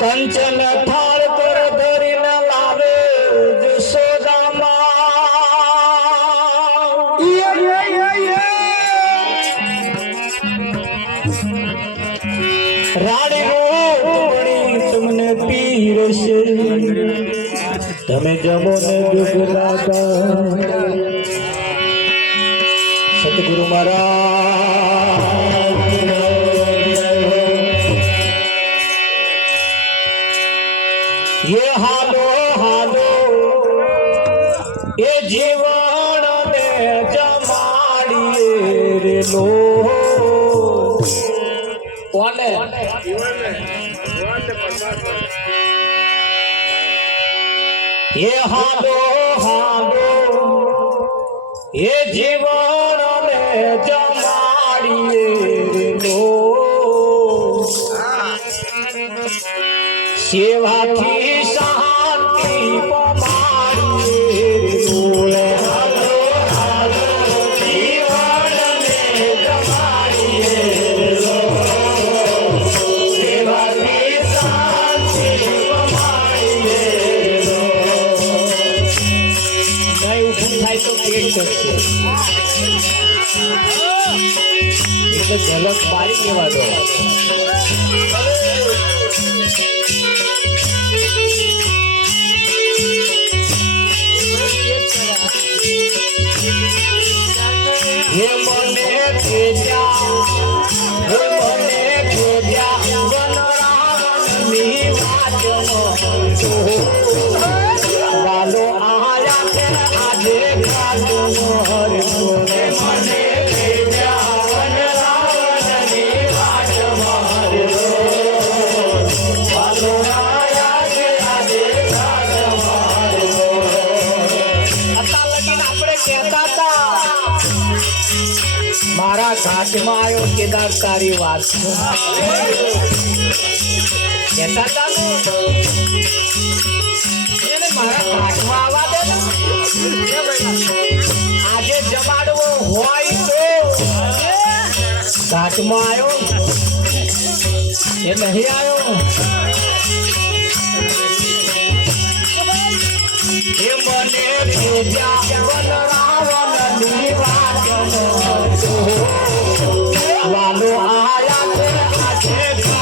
કંચન થાળ પર ધરીને લાવે રાણી તમને પીરશે. તમે જમો ને દુઃખ લાગા લો કોને એ હાલો હાલો એ જીવન ને જમાડીએ સેવાથી શકશે ઝલક પાડી દેવા દો. સાથમાં આવ્યો કેદાર તારી વાત કહેતા આજે જમાડવો હોય તો કાચમાં આવ્યો એ નહીં આવ્યો મને ભેજા વનરાવણની વાલો આયા છે.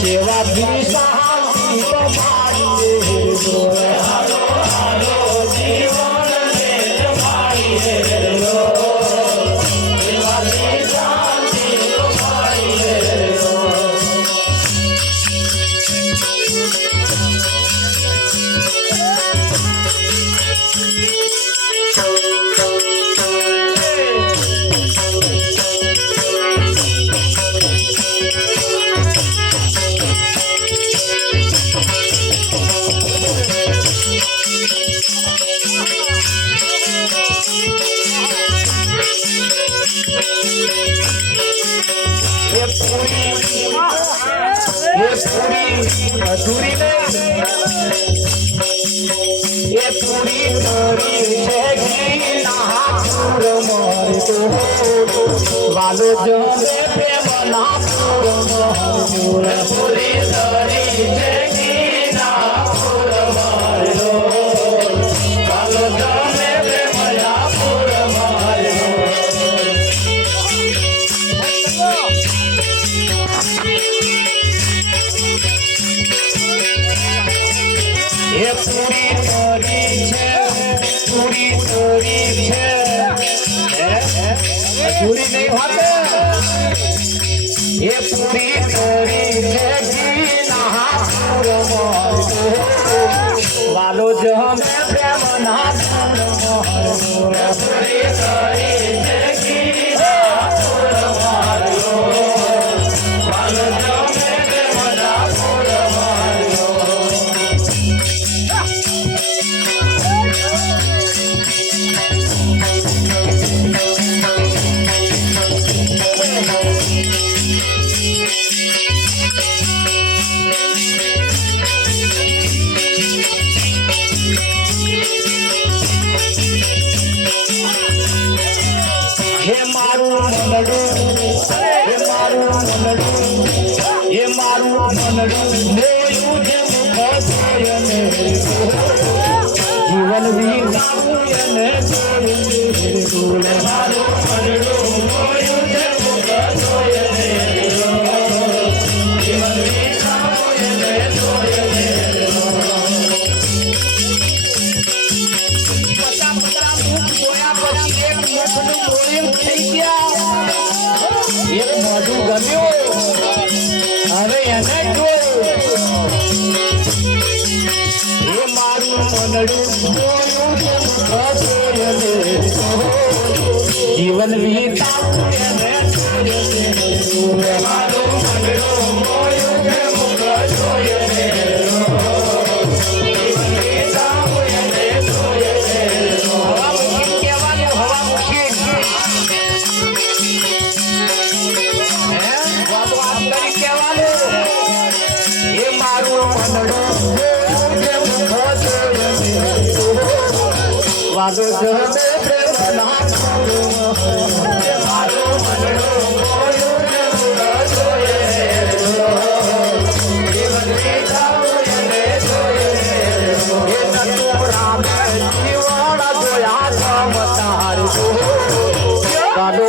સેવા દિશા તમારી ये पूरी अधूरी नहीं ये पूरी એ પૂરી તોરી છે પૂરી તોરી છે પૂરી વાલો જો હમે પ્રેમ ના પૂરી પ્રેમ થઈ ગયા એક મોઢું જીવન વિતા મારો રામ જીવાડા જોયા મતાર કાઢો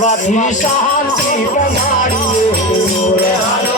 વાથી શાંતિ પ્રમાણીએ હાલો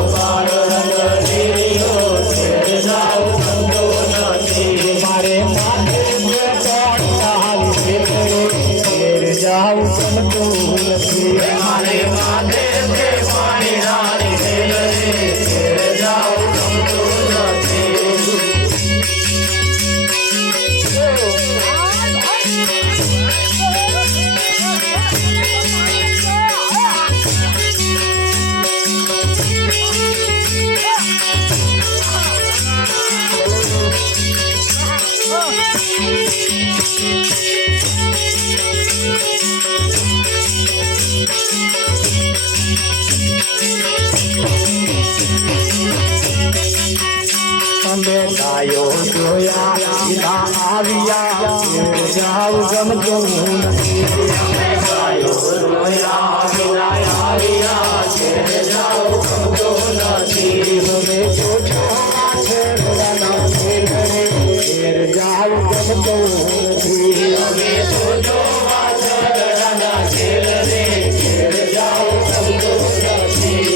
આવ્યા. જાવ ગમતો નથી હવે છોટા છેડાના છેડે ઘેર જાવ ગમતો નથી હવે છોટા છેડાના છેડે ઘેર જાવ ગમતો નથી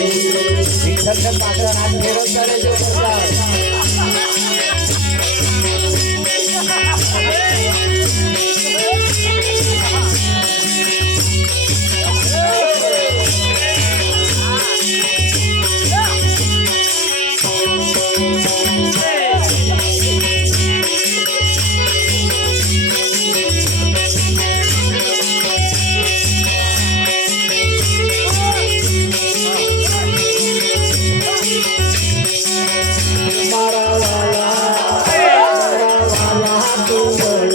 the world.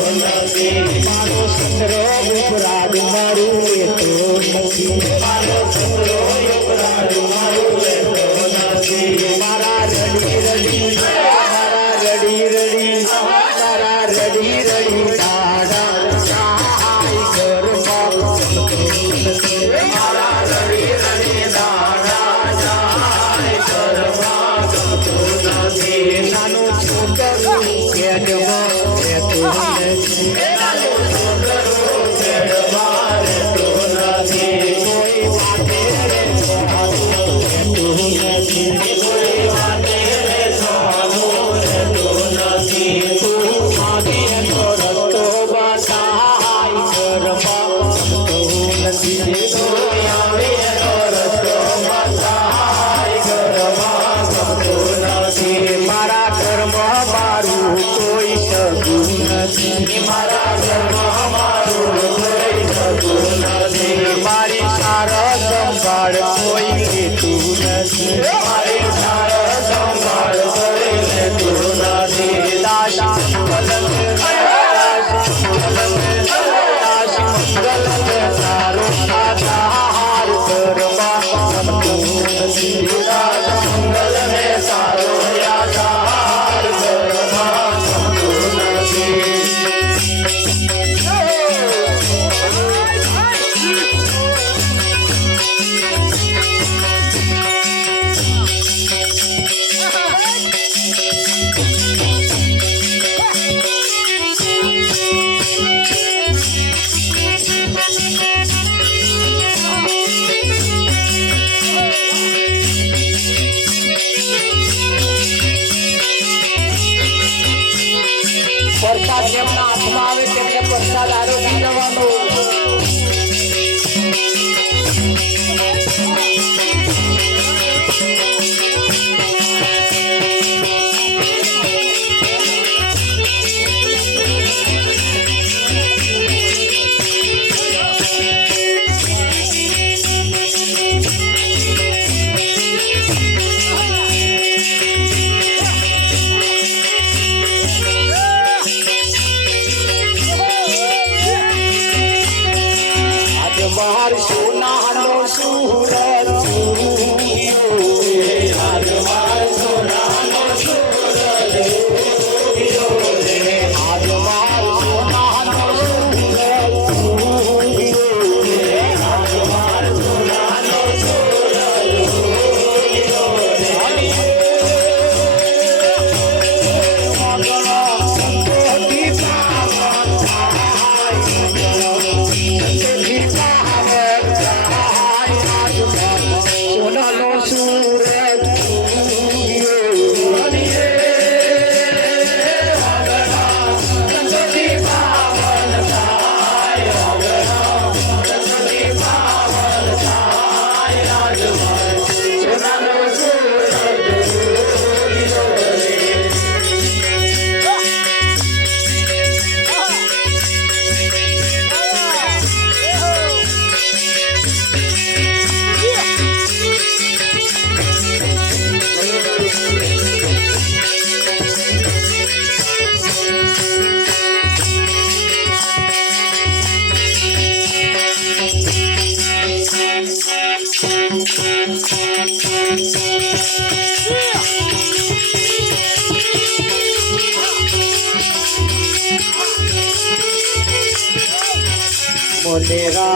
મારો સંગ્રહ ઉપરાગ મારું એ તો નથી. મને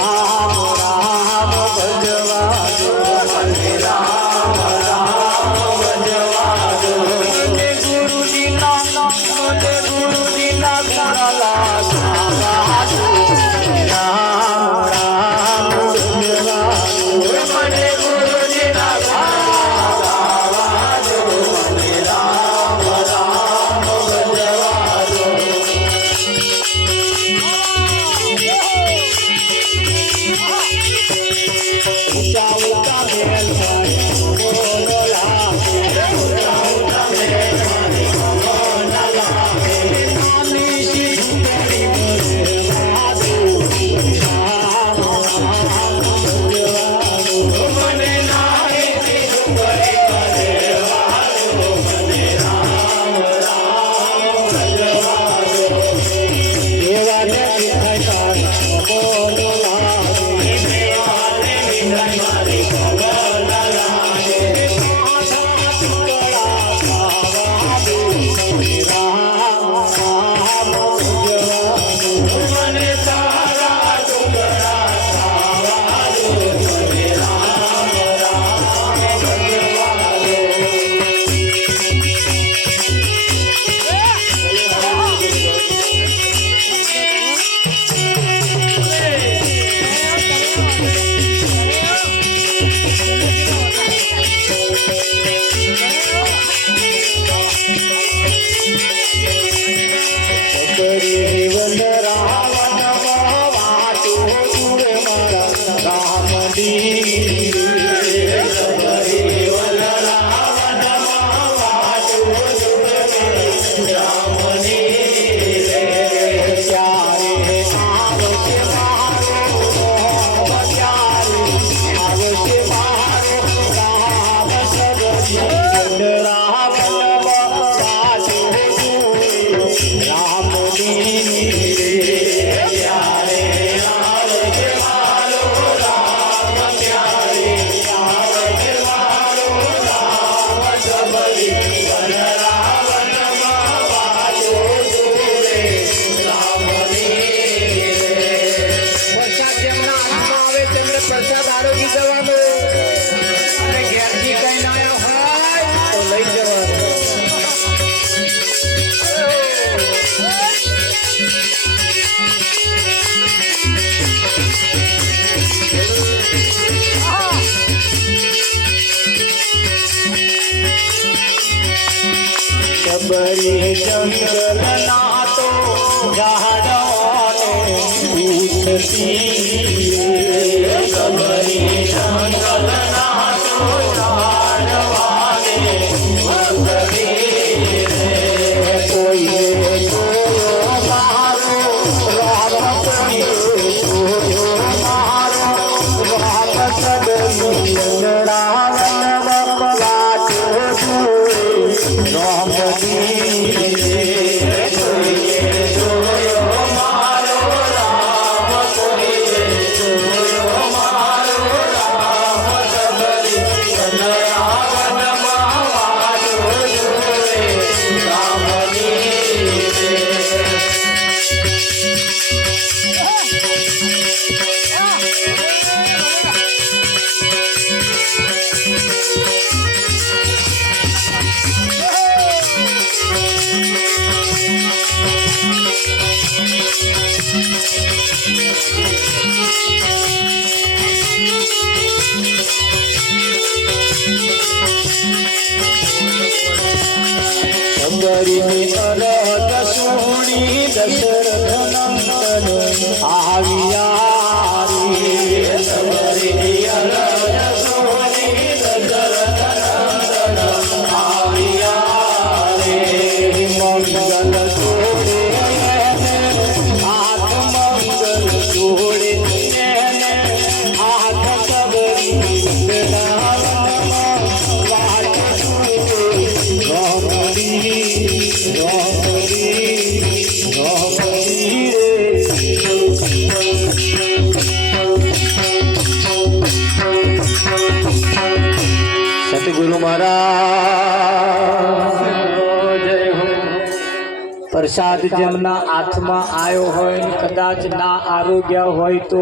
Mexer પ્રસાદ જેમના હાથમાં આવ્યો હોય કદાચ ના આરોગ્ય હોય તો